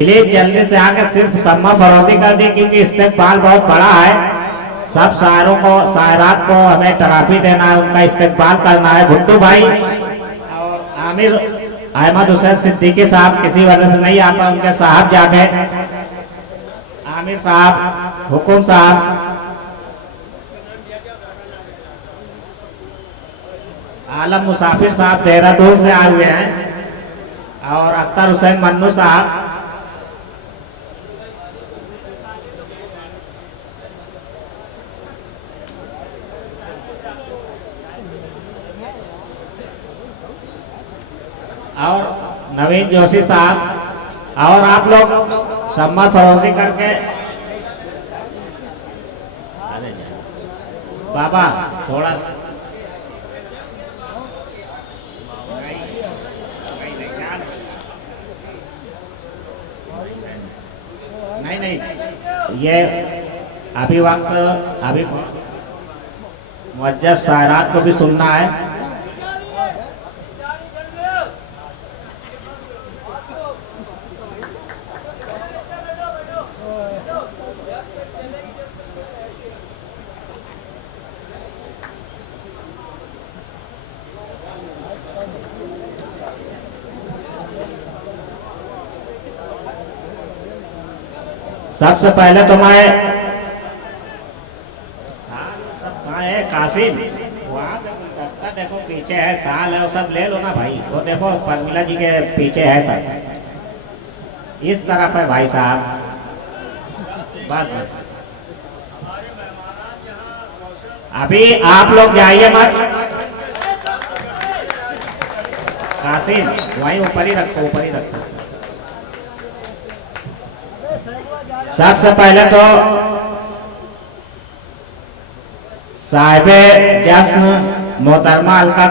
Please जल्दी से आकर सिर्फ सम्मा फरोती कर दी, क्योंकि इस्तेकबाल बहुत बड़ा है। सब शायरों को शायरात को हमें ट्रॉफी देना है, उनका इस्तेकबाल करना है। भुट्टू भाई और आमिर अहमद हुसैन सिद्दीकी साहब किसी वजह से नहीं आ पाए, उनके साहब जाके आमिर साहब, हुकुम साहब, आलम मुसाफिर साहब देहरादून से आए हुए हैं, और अख्तर हुसैन मन्नू साहब, और नवीन जोशी साहब। और आप लोग सम्मा फरोजी करके बाबा थोड़ा नहीं, ये अभी वक्त अभी मुअज्जज शायरात को भी सुनना है। सबसे पहले तो मैं है कासिम, वहाँ से गुलदस्ता देखो पीछे है, साल है, वो सब ले लो ना भाई। वो देखो परमिला जी के पीछे है सब, इस तरफ है भाई साहब। बस अभी आप लोग जाइए मत, कासिम वहीं ऊपर ही रखो, ऊपर ही रखो। सबसे पहले तो साहिबे जश्न मोहतरमा अलका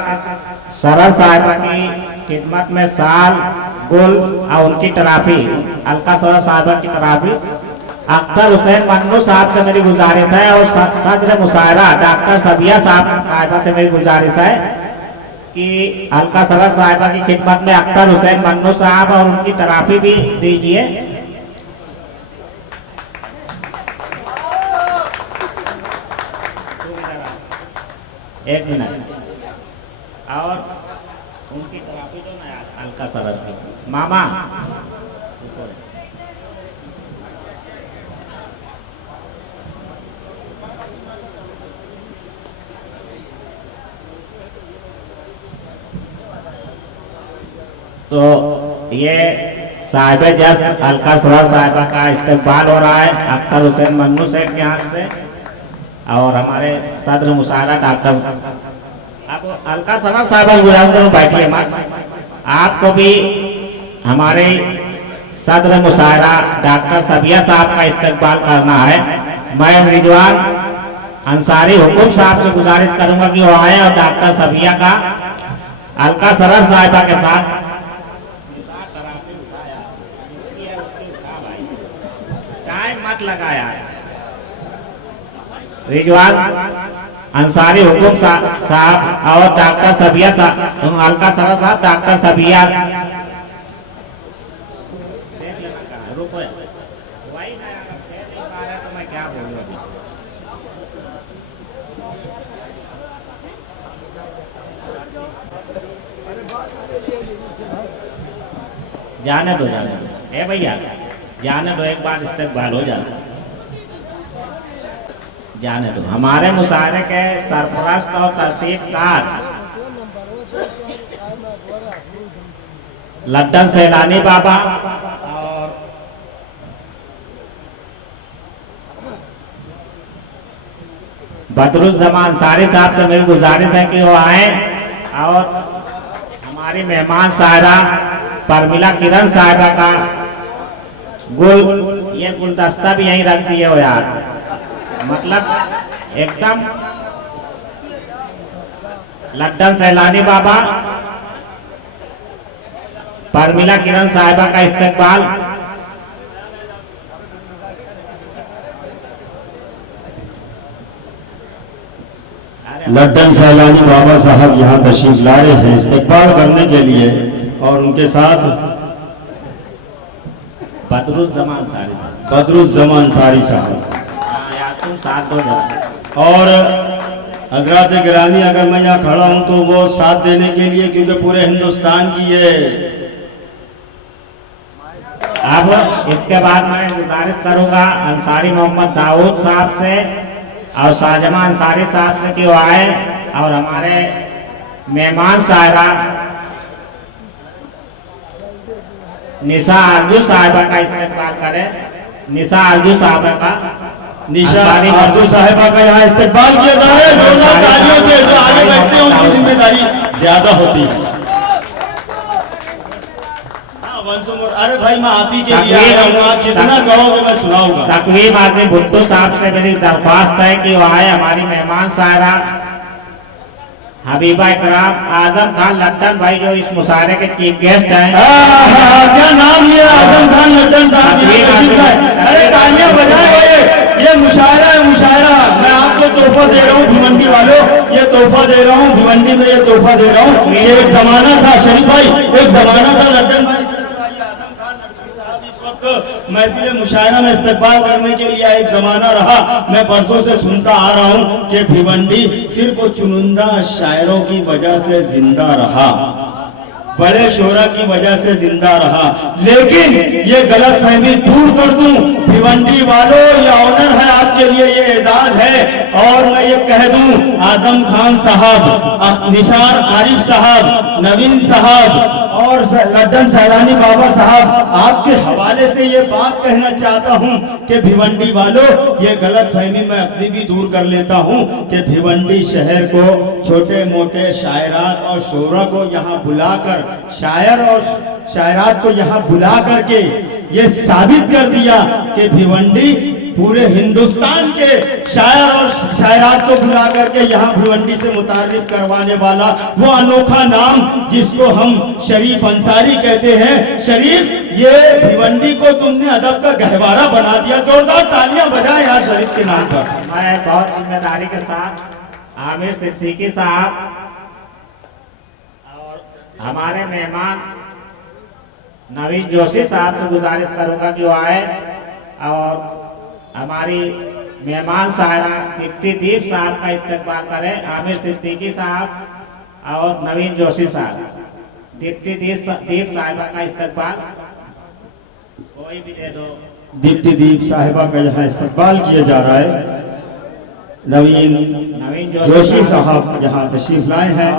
सरर साहिबा की खिदमत में साल गुल और उनकी ट्रॉफी, अलका सरर साहिबा की ट्रॉफी अख्तर हुसैन मन्नू साहब से मेरी गुजारिश है, और सदर मुशायरा डॉक्टर सबिया साहिबा से मेरी गुजारिश है कि अलका सरर साहिबा की खिदमत में अख्तर हुसैन मन्नू साहब और उनकी ट्रॉफी भी दीजिए। एक मिनट, और उनकी ट्रॉफी जो ना अलका सरर की मामा तो ये साहिबे जश्न अलका सरर साहिबा का इस्तेकबाल हो रहा है अख्तर हुसैन मन्नू सेठ के हाथ से, और हमारे सदर मुशायरा डॉक्टर, अब अलका सरर साहिबा बुलाऊंगा तो बैठिए मत। आपको भी हमारे सदर मुशायरा डॉक्टर सबिया साहब का इस्तेकबाल करना है। मैं रिजवान अंसारी हुकुम साहब से गुजारिश करूंगा कि वो आए और डॉक्टर सबिया का अलका सरर साहिबा के साथ टाइम मत लगाया। रिजवान अंसारी हुकुम साहब और डॉक्टर सबिया साहब, अलका सरर साहब, डॉक्टर सबिया, मैं क्या बोलूँ, जाने दो ए भैया, जाने दो, एक बार इस्तेकबाल हो जाए, जाने दो। हमारे मुशायरे के सरपरस्त और तरतीबकार लड्डन सैलानी बाबा और बदरुज्जमान अंसारी साहब से मेरी गुजारिश है कि वो आए, और हमारी मेहमान शायरा परमिला किरण साहिबा का गुल, ये गुलदस्ता भी यहीं रख दिए हो यार, मतलब एकदम लड्डन सैलानी बाबा, परमिला किरण साहिबा का इस्तेकबाल। लड्डन सैलानी बाबा साहब यहाँ तशरीफ ला रहे हैं इस्तेकबाल करने के लिए, और उनके साथ बदरुज्जमान सारी साहब। बदरुज्जमान सारी साहब। हाँ यार तुम साथ हो जाओ। और हजरत गिरामी, अगर मैं यहाँ खड़ा हूँ तो वो साथ देने के लिए, क्योंकि पूरे हिंदुस्तान की ये। अब इसके बाद मैं गुजारिश करूंगा अंसारी मोहम्मद दाऊद साहब से और शाहजमा अंसारी साहब से कि वो आए और हमारे मेहमान साहिरा निशा आरजू साहिबा का इस्तेमाल करें। निशा आरजू साहिबा का निशा आरजू साहिबा का यहाँ इस्तेमाल किया जा रहा है जोरदार तालियों से। जो आगे बैठते हैं उनकी जिम्मेदारी ज्यादा होती है। अरे भाई मैं आप ही के लिए आया हूँ, आप जितना कहोगे मैं सुनाऊंगा। तकवीम आदमी भुट्टो साहब से मेरी दरख्वास्त है कि वो आए। हमारी मेहमान साहिरा हबीबा इकराम आजम खान लट्टन भाई जो इस मुशायरे के चीफ गेस्ट हैं। क्या नाम लिया? आजम खान लट्टन साहब। अरे तालियां बजाए भाई। ये मुशायरा है, मुशायरा। मैं आपको तोहफा दे रहा हूँ भिवंडी वालों, ये तोहफा दे रहा हूँ भिवंडी में, ये तोहफा दे रहा हूँ। ये एक जमाना था शरीफ भाई, एक जमाना था लट्टन भाई, महफिल मुशायरा में इस्तेमाल करने के लिए एक जमाना रहा। मैं बरसों से सुनता आ रहा हूँ कि भिवंडी सिर्फ चुनिंदा शायरों की वजह से जिंदा रहा, बड़े शोरा की वजह से जिंदा रहा। लेकिन ये गलत फहमी दूर कर दूं भिवंडी वालों, ये ऑनर है आपके लिए, ये एजाज है। और मैं ये कह दूं आजम खान साहब, निशार आरिफ साहब, नवीन साहब और लड्डन सैलानी बाबा साहब, आपके हवाले से ये बात कहना चाहता हूं कि भिवंडी वालों, ये गलत फहमी मैं अपनी भी दूर कर लेता हूं कि भिवंडी शहर को छोटे मोटे शायरात और शोरा को यहाँ बुलाकर, शायर और शायरात को यहाँ बुला करके ये साबित कर दिया कि भिवंडी पूरे हिंदुस्तान के शायर और शायरात को बुला करके यहाँ भिवंडी से मुतारिफ करवाने वाला वो अनोखा नाम जिसको हम शरीफ अंसारी कहते हैं। शरीफ, ये भिवंडी को तुमने अदब का गहवारा बना दिया। जोरदार तालियां बजाएं यार शरीफ के नाम पर। मैं बहुत जिम्मेदारी के साथ आमिर सिद्दीकी साहब और हमारे मेहमान नवीन जोशी साहब से गुजारिश करूंगा कि वो आए और हमारी मेहमान साहिरा दीप्ति दीप साहब का इस्तेमाल करें। आमिर सिद्दीकी साहब और नवीन जोशी साहब, दीप्ति दीप साहिबा का इस्तेमाल कोई भी दे दो। दीप्ति दीप साहिबा का यहाँ इस्तेमाल किया जा रहा है। नवीन जोशी साहब यहाँ तशरीफ लाए हैं।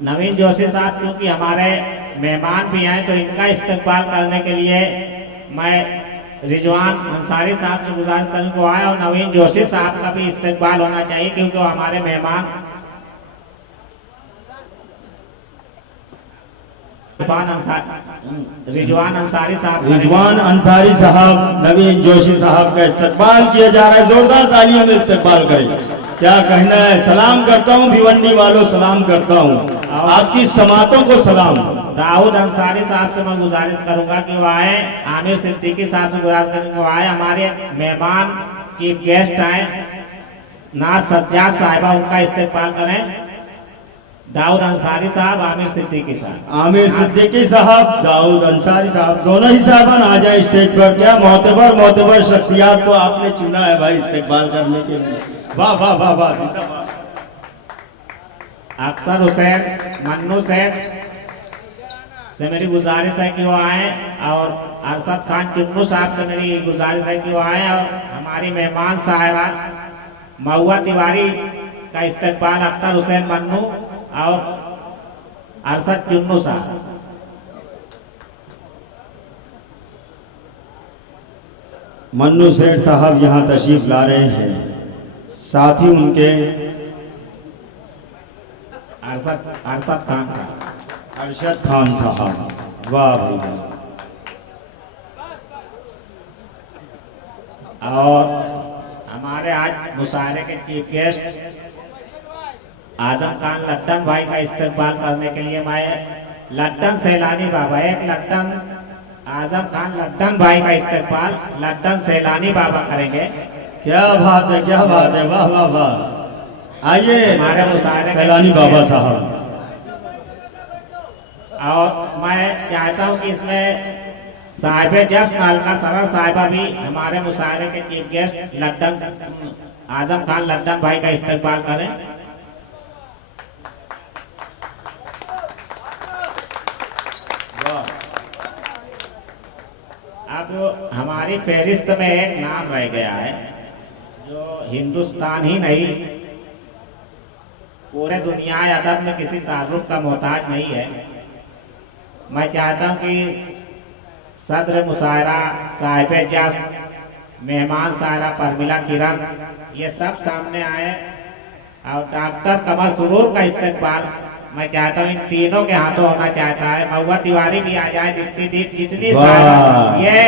नवीन जोशी साहब क्योंकि हमारे मेहमान भी हैं तो इनका इस्तेमाल करने के लिए मैं रिजवान अंसारी साहब से गुजारिश करने को आया और नवीन जोशी साहब का भी इस्तेमाल होना चाहिए क्योंकि वो हमारे मेहमान रिजवान अंसारी साहब, नवीन जोशी साहब का इस्तेमाल किया जा रहा है। जोरदार तालियों में इस्तेमाल करें। क्या कहना है? सलाम करता हूँ भिवंडी वालों, सलाम करता हूँ, आपकी समातों को सलाम। दाऊद अंसारी साहब से मैं गुजारिश करूंगा कि वो आए। आमिर सिद्दीकी साहब से गुजारिश करूंगा वो आए। हमारे मेहमान चीफ गेस्ट आए नाज सज्जाद साहिबा, उनका इस्तेमाल करें। दाऊद अंसारी साहब, आमिर सिद्दीकी साहब। आमिर सिद्दीकी साहब, दाऊद अंसारी साहब, दोनों ही साहबान आ जाए स्टेज पर। क्या मोतबर शख्सियात को आपने चुना है भाई इस्तेमाल करने के लिए। वाह वाह वाह वाह, जिंदाबाद। अख्तर हुसैन मन्नू से मेरी गुजारिश है कि वो आए और अरशद खान चुन्नू साहब से मेरी गुजारिश है कि वो आए और हमारी मेहमान साहिरा महुआ तिवारी का इस्तेमाल अख्तर हुसैन मन्नू और अरशद चुन्नू साहब। मन्नू सेठ साहब यहाँ तशरीफ ला रहे हैं, साथ ही उनके अरशद खान साहब। अरशद खान साहब, वाह भाई वाह। और हमारे आज मुशायरे के चीफ गेस्ट आजम खान लट्टन भाई का इस्तेमाल करने के लिए मैं लट्टन सैलानी बाबा, एक लट्टन आजम खान लट्टन भाई का इस्तेमाल लट्टन सैलानी बाबा करेंगे। क्या बात है, क्या बात है, वाह वाह वाह। आइए हमारे मुशायरे सैलानी बाबा साहब। और मैं चाहता हूं कि इसमें साहिब जश्न अलका सरार साहिबा भी हमारे मुशायरे के चीफ गेस्ट लड्डन आजम खान लड्डन भाई का इस्तेमाल करें। अब हमारी फहरिस्त में एक नाम रह गया है जो हिंदुस्तान ही नहीं पूरे दुनिया अदब में किसी तारुफ का मोहताज नहीं है। मैं चाहता हूं कि सदर मुशायरा साहिब जश्न मेहमान सायरा परमिला किरण ये सब सामने आए और डॉक्टर कमर सुरूर का इस्तेमाल मैं चाहता हूँ इन तीनों के हाथों होना चाहता है। महुआ तिवारी भी आ जाए, जितनी ये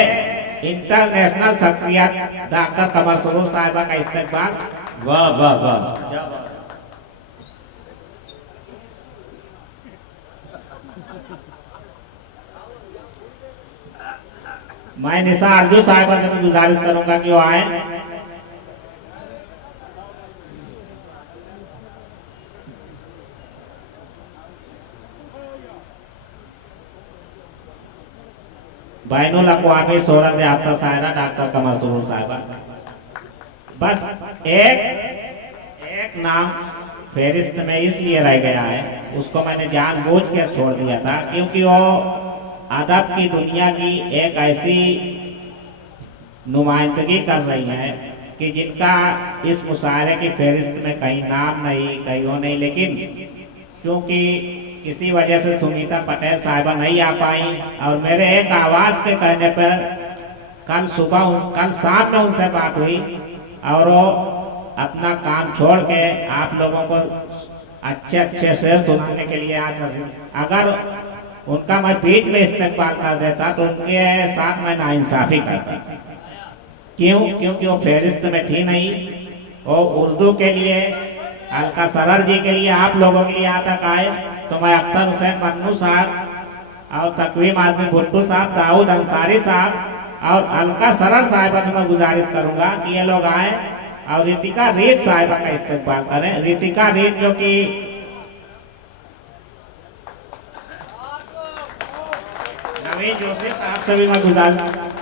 इंटरनेशनल शख्सियत डॉक्टर कमर सुरूर साहिबा का इस्तेमाल। वाह वाह वाह। मैं निशा अर्जू साहिबा से भी गुजारिश करूंगा कि वो आए। बैनुल अक़वामी शोहरत याफ्ता शायरा डॉक्टर कमर सुरूर साहिबा। बस एक नाम फहरिस्त में इसलिए रह गया है, उसको मैंने जानबूझ कर छोड़ दिया था क्योंकि वो अदब की दुनिया की एक ऐसी नुमाइंदगी कर रही है कि जिनका इस मुशायरे की फहरिस्त में कहीं नाम नहीं, कहीं वो नहीं, लेकिन क्योंकि किसी वजह से सुनीता पटेल साहिबा नहीं आ पाई और मेरे एक आवाज़ के कहने पर कल शाम में उनसे बात हुई और वो अपना काम छोड़ के आप लोगों को अच्छे शेर सुनाने के लिए आ रही। अगर उनका मैं बीच में इस्तेमाल कर देता तो उनके साथ मैं नाइंसाफी करता। क्यों? क्योंकि वो फहरिस्त में थी नहीं। वो उर्दू के लिए अलका सरार जी के लिए आप लोगों के लिए यहाँ तक आए तो मैं अख्तर हुसैन मन्नू साहब और तकवीम आजमी भुट्टू साहब, दाऊद अंसारी साहब और अलका सरार साहिबा से मैं गुजारिश करूंगा कि ये लोग आए और रितिका रीत साहिबा का इस्तेमाल करें। रितिका रीत जो कि नवीन जोशी साहब से भी मैं गुजारिश।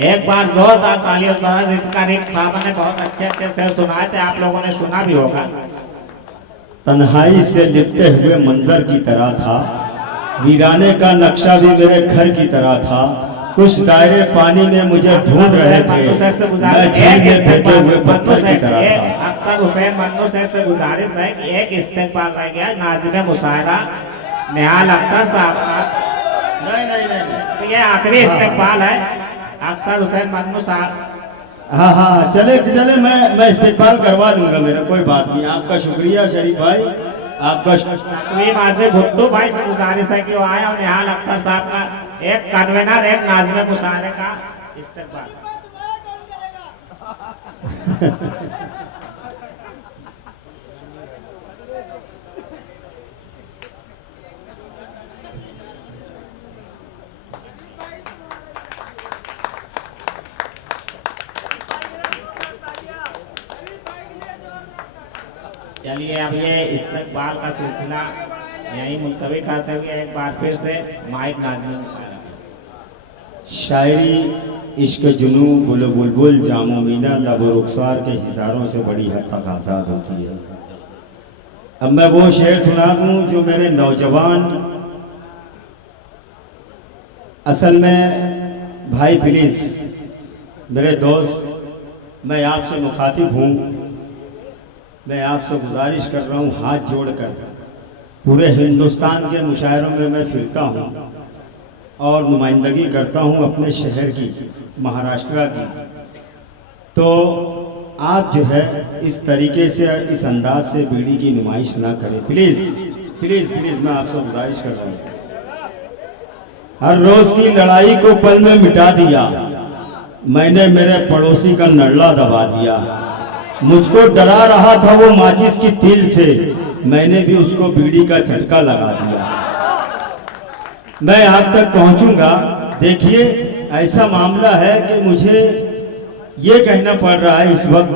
एक बार जोरदार तालियों द्वारा रितिका रीत साहब ने बहुत अच्छे शेर सुनाए थे, आप लोगों ने सुना भी होगा। तन्हाई से लिपटे हुए मंजर की तरह था, वीराने का नक्शा भी मेरे घर की तरह था, कुछ दायरे पानी में मुझे ढूंढ रहे थे, मैं झील में फेंके हुए पत्थर की तरह था। अख्तर हुसैन मन्नू साहब से गुजारिश है कि एक इस्तेमाल रह गया नाज़िम मुशायरा निहाल अख्तर साहब का। नहीं, ये आखिरी इस्तेमाल है अख्तर हुसैन मन्नू साहब। हाँ, चले मैं इस्तेमाल करवा दूंगा, मेरा कोई बात नहीं। आपका शुक्रिया शरीफ भाई, आपका तकवीम आजमी भुट्टू भाई से गुजारिश है कि वो आए और निहाल अख्तर साहब का एक कन्वेनर एक नाज़िम मुशायरे का इस्तेमाल। चलिए अब ये इस्तकबाल का सिलसिला यही मुलतवी करते हुए एक बार फिर से माइक नाज़िम मुशायरा। शायरी इश्क जुनू गुल बुलबुल जामो मीना लब रुखसार के हिसारों से बड़ी हद तक आज़ाद होती है। अब मैं वो शेर सुना दूँ जो मेरे नौजवान, असल में भाई प्लीज़ मेरे दोस्त, मैं आपसे मुखातिब हूँ, मैं आपसे गुजारिश कर रहा हूँ हाथ जोड़कर। पूरे हिंदुस्तान के मुशायरों में मैं फिरता हूँ और नुमाइंदगी करता हूँ अपने शहर की, महाराष्ट्र की। तो आप जो है इस तरीके से, इस अंदाज से बीड़ी की नुमाइश ना करें प्लीज़ प्लीज़ प्लीज़, मैं आपसे गुजारिश कर रहा हूँ। हर रोज़ की लड़ाई को पल में मिटा दिया मैंने, मेरे पड़ोसी का नल्ला दबा दिया। मुझको डरा रहा था वो माचिस की तील से, मैंने भी उसको बीड़ी का झटका लगा दिया। मैं आग तक पहुंचूंगा। देखिए ऐसा मामला है कि मुझे ये कहना पड़ रहा है इस वक्त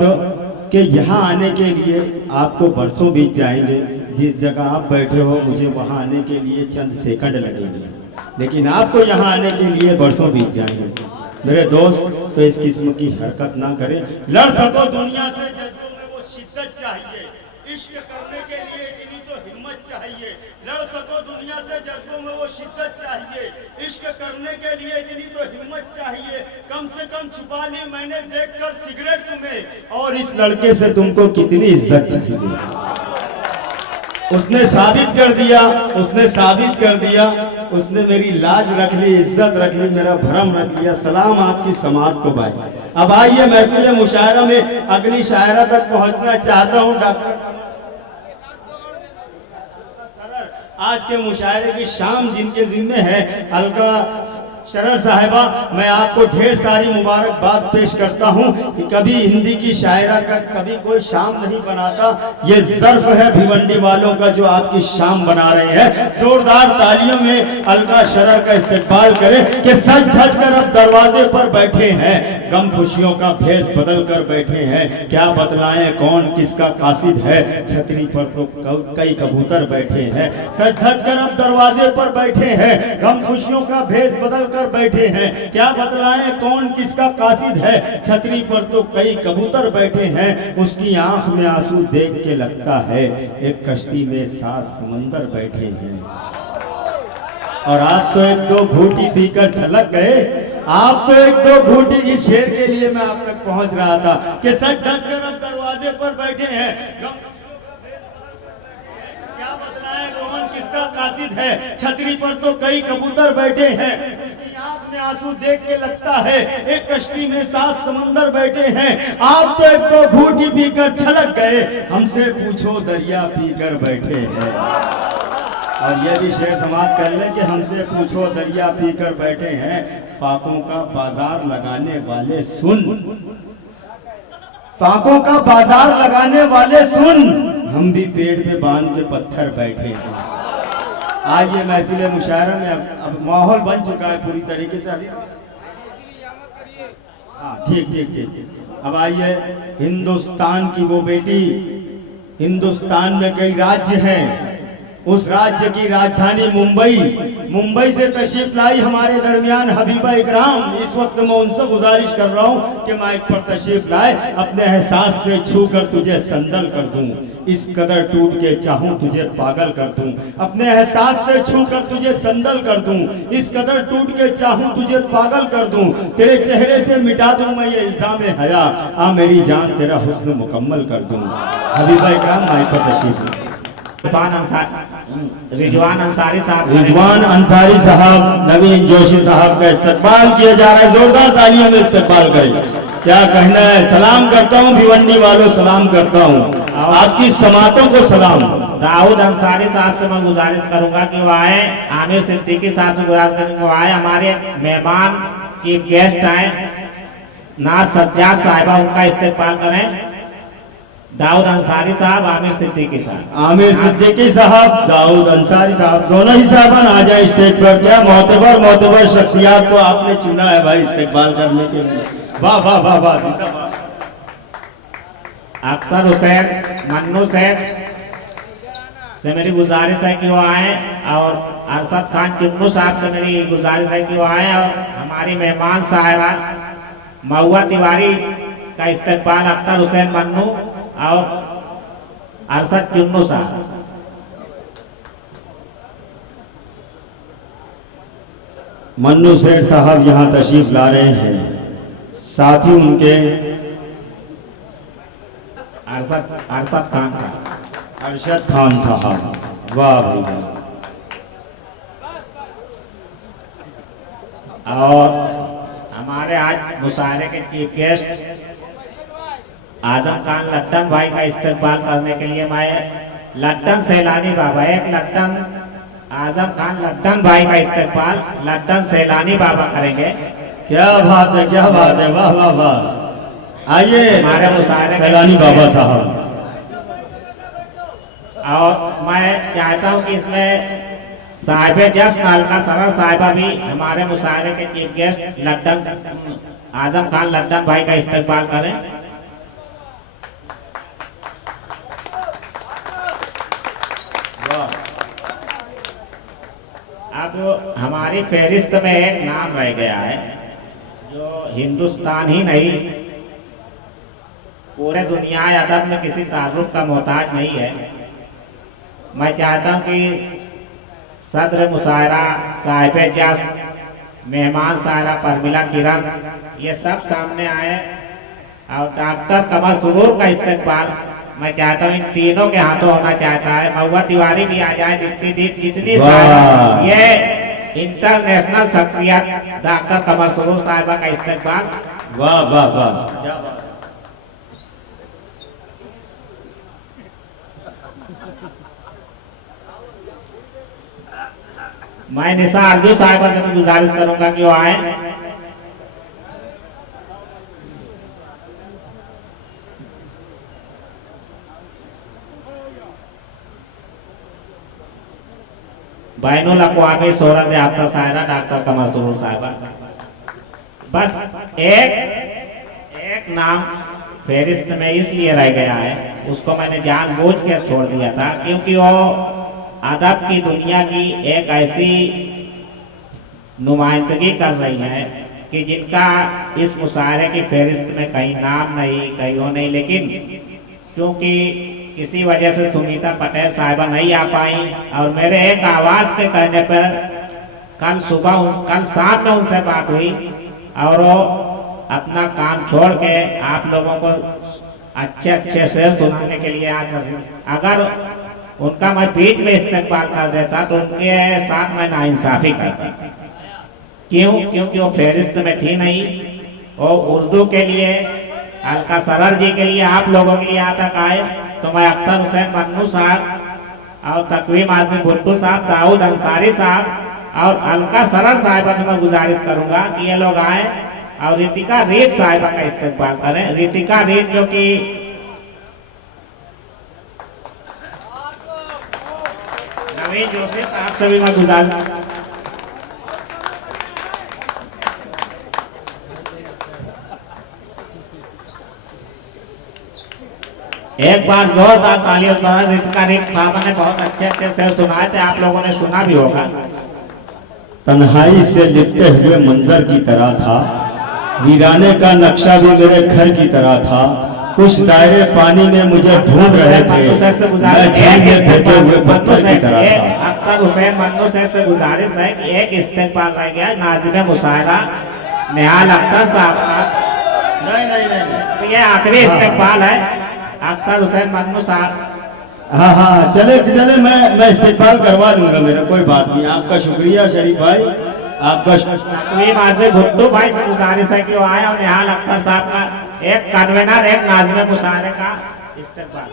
कि यहाँ आने के लिए आपको बरसों बीत जाएंगे। जिस जगह आप बैठे हो मुझे वहाँ आने के लिए चंद सेकंड लगेंगे, लेकिन आपको यहाँ आने के लिए बरसों बीत जाएंगे। मेरे दोस्त, तो इस किस्म की हरकत ना करें। लड़ सको दुनिया से जज्बों में वो शिद्दत चाहिए, इश्क करने के लिए इतनी तो हिम्मत चाहिए। लड़ सको दुनिया से जज्बों में वो शिद्दत चाहिए, इश्क करने के लिए इतनी तो हिम्मत चाहिए। कम से कम छुपा ली मैंने देखकर सिगरेट तुम्हें, और इस लड़के से तुमको कितनी इज्जत चाहिए। उसने साबित कर दिया, उसने साबित कर दिया, उसने मेरी लाज रख ली, इज्जत रख ली, मेरा भरम रख लिया। सलाम आपकी समात को भाई। अब आइए महफिल मुशायरा में अगली शायरा तक पहुंचना चाहता हूं। डॉक्टर आज के मुशायरे की शाम जिनके जिम्मे है अलका शरर साहिबा, मैं आपको ढेर सारी मुबारकबाद पेश करता हूं कि कभी हिंदी की शायरा का कभी कोई शाम नहीं बनाता। ये ज़र्फ है भिवंडी वालों का जो आपकी शाम बना रहे हैं। जोरदार तालियों में अलका शरर का इस्तेमाल करें कि सज धज कर अब दरवाजे पर बैठे हैं, गम खुशियों का भेष बदल कर बैठे हैं। क्या बतलाएं कौन किसका कासिद है, छतरी पर तो कई कबूतर बैठे हैं। सज धज कर अब दरवाजे पर बैठे हैं, गम खुशियों का भेष बदल कर बैठे हैं। क्या बतलाएं कौन किसका कासिद है, छतरी पर तो कई कबूतर बैठे हैं। उसकी आंख में आंसू देख के लगता है एक कश्ती में 7 समंदर बैठे हैं। और आप तो एक दो घूटी पीकर छलक गए, आप तो एक दो घूटी। इस शेर के लिए मैं आप तक पहुंच रहा था कि सच धज कर अब दरवाजे पर बैठे हैं, क्या बतलाएं कौन किसका कासिद है, छतरी पर तो कई कबूतर बैठे हैं। आंख में आंसू देख के लगता है एक कश्ती में 7 समंदर बैठे हैं। आप तो एक दो घूटी पीकर छलक गए, हमसे पूछो दरिया पीकर बैठे हैं। और ये भी शेर समाप्त कर ले कि हमसे पूछो दरिया पीकर बैठे हैं। फाकों का बाजार लगाने वाले सुन, फाकों का बाजार लगाने वाले सुन, हम भी पेड़ पे बांध के पत्थर बैठे हैं। आज ये महफिल मुशायरा में अब माहौल बन चुका है पूरी तरीके से। अभी हाँ ठीक ठीक ठीक। अब आइए, हिंदुस्तान की वो बेटी, हिंदुस्तान में कई राज्य हैं, उस राज्य की राजधानी मुंबई, मुंबई से तशरीफ लाई हमारे दरमियान हबीबा इकराम। इस वक्त मैं उनसे गुजारिश कर रहा हूँ कि माइक पर तशरीफ लाए, अपने एहसास से छू कर तुझे संदल कर दूं, इस कदर टूट के चाहूं तुझे पागल कर दूं। अपने एहसास से छू कर तुझे संदल कर दूं, इस कदर टूट के चाहूं तुझे पागल कर दूं। तेरे चेहरे से मिटा दूं मैं ये इल्जाम हया, आ मेरी जान तेरा हुस्न मुकम्मल कर दूं। हबीबा इकराम माइक पर तशरीफ। रिजवान अंसारी साहब, रिजवान अंसारी साहब, नवीन जोशी साहब का इस्तकबाल किया जा रहा है। जोरदार तालियों में इस्तकबाल करें। क्या कहना है? सलाम करता हूँ भिवंडी वालों, सलाम करता हूँ आपकी समातों को सलाम। दाऊद अंसारी साहब से मैं गुजारिश करूंगा कि वो आए, आमिर सिद्दीकी साहब से गुजारिश करूंगा वो आए, हमारे मेहमान चीफ गेस्ट आए, नाज सज्जाद साहिबा, उनका इस्तेमाल करें। दाऊद अंसारी साहब, आमिर सिद्दीकी साहब। आमिर सिद्दीकी साहब, दाऊद अंसारी साहब, दोनों ही साहबान आ जाए स्टेज पर। क्या मोतबर शख्सियात को आपने चुना है भाई इस्तेकबाल करने के लिए। वाह वाह वाह वाह, जिंदाबाद। अख्तर हुसैन, मन्नू सेठ से मेरी गुजारिश है कि वो आए, और अरशद खान चुन्नू साहब से मेरी गुजारिश है कि वो आए, और हमारी मेहमान साहिबा महुआ तिवारी का इस्तेकबाल अख्तर हुसैन मन्नू और अरशद चुन्नू साहब। मन्नू सेठ साहब यहाँ तशरीफ ला रहे हैं, साथ ही उनके अरशद खान साहब, अरशद खान साहब। वाह भाई वाह। और हमारे आज मुशायरे के चीफ गेस्ट आजम खान लट्टन भाई का इस्तेमाल करने के लिए मैं लट्टन सैलानी बाबा, एक लट्टन आजम खान लट्टन भाई का इस्तेमाल लट्टन सैलानी बाबा करेंगे। क्या बात है, क्या बात है, वाह वाह वाह। आइए हमारे मुशायरे सैलानी बाबा साहब। और मैं चाहता हूं कि इसमें साहिब जश्न अलका शरर साहिबा भी हमारे मुशायरे के chief guest लट्टन Azam Khan London भाई का इस्तेकबाल करें। अब हमारी फहरिस्त में एक नाम रह गया है जो हिंदुस्तान ही नहीं पूरे दुनिया अदब में किसी तारुफ का मोहताज नहीं है। मैं चाहता हूँ कि सदर मुशायरा, साहिब जस, मेहमान सायरा परमिला किरण ये सब सामने आए और डॉक्टर कमर सुरूर का इस्तेकबाल मैं चाहता हूँ इन तीनों के हाथों होना चाहता है। महुआ तिवारी भी आ जाए, जितनी ये इंटरनेशनल शख्सियत डॉक्टर कमर सुरूर साहिबा का इस्तेकबाल। वाह वाह वाह। मैं निशा अर्जू साहिबा से भी गुजारिश करूंगा कि वो आए। बैनुल अक़वामी शोहरत याफ्ता शायरा डॉक्टर कमर सुरूर साहिबा। बस एक नाम फहरिस्त में इसलिए रह गया है, उसको मैंने जानबूझ कर छोड़ दिया था क्योंकि वो अदब की दुनिया की एक ऐसी नुमाइंदगी कर रही है कि जिनका इस मुशायरे की फहरिस्त में कहीं नाम नहीं, कहीं वो नहीं, लेकिन क्योंकि किसी वजह से सुनीता पटेल साहिबा नहीं आ पाई और मेरे एक आवाज़ के कहने पर कल शाम में उनसे बात हुई और वो अपना काम छोड़ के आप लोगों को अच्छे से सुनाने के लिए आज अगर उनका मैं बीच में इस्तेकबाल कर देता तो उनके साथ मैं नाइंसाफी करता। क्यों? क्योंकि वो फहरिस्त में थी नहीं। वो उर्दू के लिए अलका सरर जी के लिए आप लोगों के लिए यहाँ तक आए तो मैं अख्तर हुसैन मन्नू साहब और तकवीम आजमी भुट्टू साहब, दाऊद अंसारी साहब और अलका सरर साहिबा से मैं गुजारिश करूंगा कि ये लोग आए और रितिका रीत साहिबा का इस्तेकबाल करें। रितिका रीत जो कि नवीन जोशी साहब से भी मैं गुजारिश एक बार जोरदार तालियों द्वारा रितिका रीत साहबा ने बहुत अच्छे से सुनाए थे, आप लोगों ने सुना भी होगा। तन्हाई से लिपटे हुए मंजर की तरह था, वीराने का नक्शा भी मेरे घर की तरह था, कुछ दायरे पानी में मुझे ढूंढ रहे थे, मैं झील में फेंके हुए पत्थर की तरह था। अख्तर हुसैन मन्नू साहब से गुजारिश है कि एक इस्तेकबाल रह गया नाज़िम मुशायरा निहाल अख्तर साहब का। नहीं तो ये आखिरी इस्तेकबाल है अख्तर हुसैन मन्नू साहब। हाँ चले मैं इस्तेकबाल करवा दूंगा, मेरा कोई बात नहीं। आपका शुक्रिया शरीफ भाई, आपका तकवीम आजमी भुट्टू भाई से गुजारिश है कि वो आए और निहाल अख्तर साहब का एक कन्वेनर, एक नाज़िम मुशायरे का इस्तेकबाल।